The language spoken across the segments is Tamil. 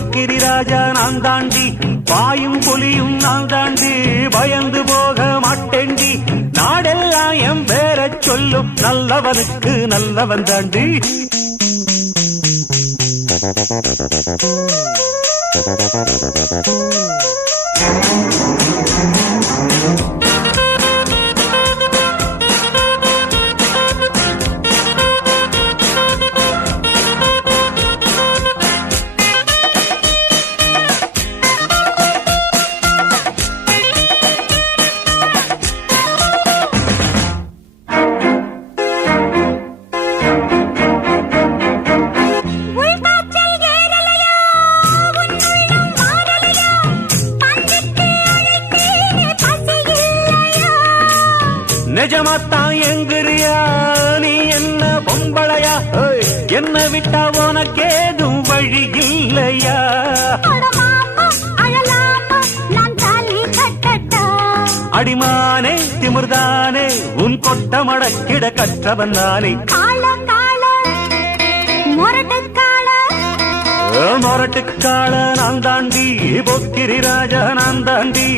போக்கிரி ராஜா நான் தாண்டி, பாயும் புலியும் நான் தாண்டி, பயந்து போக மாட்டேண்டி. நாடெல்லாம் என் பேரச் சொல்லும், நல்லவனுக்கு நல்லவன் தாண்டி. நிஜமாத்தான் எங்கிறியா நீ என்ன பொம்பளையா? என்ன விட்டா உனக்கேதும் வழி இல்லையா? அடிமானே திமிர்தானே உன் கொட்ட மடக்கிட கற்றவன் நானே. மொரட்டுக்கால நான் தாண்டி, போக்கிரி ராஜா நான் தாண்டி.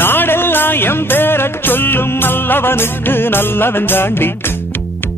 நாடெல்லாம் என் பேரச் சொல்லும், நல்லவனுக்கு நல்லவன் தாண்டி.